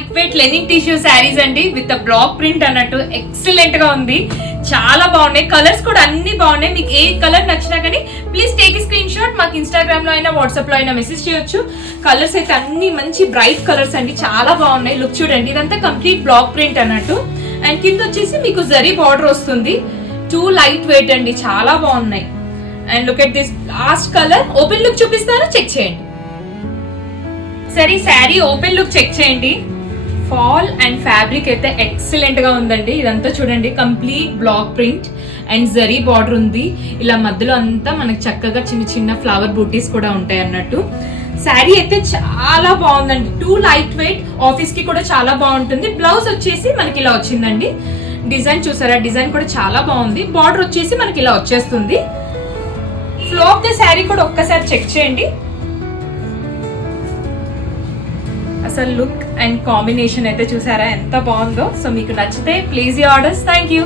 Light weight linen tissue saris అండి with black print అన్నట్టు excellent గా ఉంది. చాలా బాగున్నాయి, కలర్స్ కూడా అన్ని బాగున్నాయి. మీకు ఏ కలర్ నచ్చినా కానీ ప్లీజ్ టేక్ స్క్రీన్ షాట్. మాకు ఇన్స్టాగ్రామ్ లో అయినా వాట్సాప్ లో అయినా మెసేజ్ చేయొచ్చు. కలర్స్ అయితే అన్ని మంచి బ్రైట్ కలర్స్ అండి, చాలా బాగున్నాయి. లుక్ చూడండి, ఇదంతా కంప్లీట్ బ్లాక్ ప్రింట్ అన్నట్టు. అండ్ కింద వచ్చేసి మీకు జరీ బార్డర్ వస్తుంది. టూ లైట్ వెయిట్ అండి, చాలా బాగున్నాయి. And look at this last colour. Open look చూపిస్తాను, చెక్ చేయండి. సరే శారీ ఓపెన్ లుక్ చెక్ చేయండి. ఫాల్ అండ్ ఫ్యాబ్రిక్ అయితే ఎక్సలెంట్ గా ఉందండి. ఇదంతా చూడండి complete black print and zari border ఉంది. ఇలా మధ్యలో అంతా మనకి చక్కగా చిన్న చిన్న ఫ్లవర్ బూటీస్ కూడా ఉంటాయి అన్నట్టు. శారీ అయితే చాలా బాగుందండి, టూ లైట్ వెయిట్, ఆఫీస్ కి కూడా చాలా బాగుంటుంది. బ్లౌజ్ వచ్చేసి మనకి ఇలా వచ్చిందండి. డిజైన్ చూసారా, డిజైన్ కూడా చాలా బాగుంది. బార్డర్ వచ్చేసి మనకి ఇలా వచ్చేస్తుంది. ఫ్లో ఆఫ్ ద శారీ కూడా ఒక్కసారి చెక్ చేయండి. అసలు లుక్ అండ్ కాంబినేషన్ అయితే చూసారా ఎంత బాగుందో. సో మీకు నచ్చితే ప్లీజ్ ఈ ఆర్డర్స్. Thank you.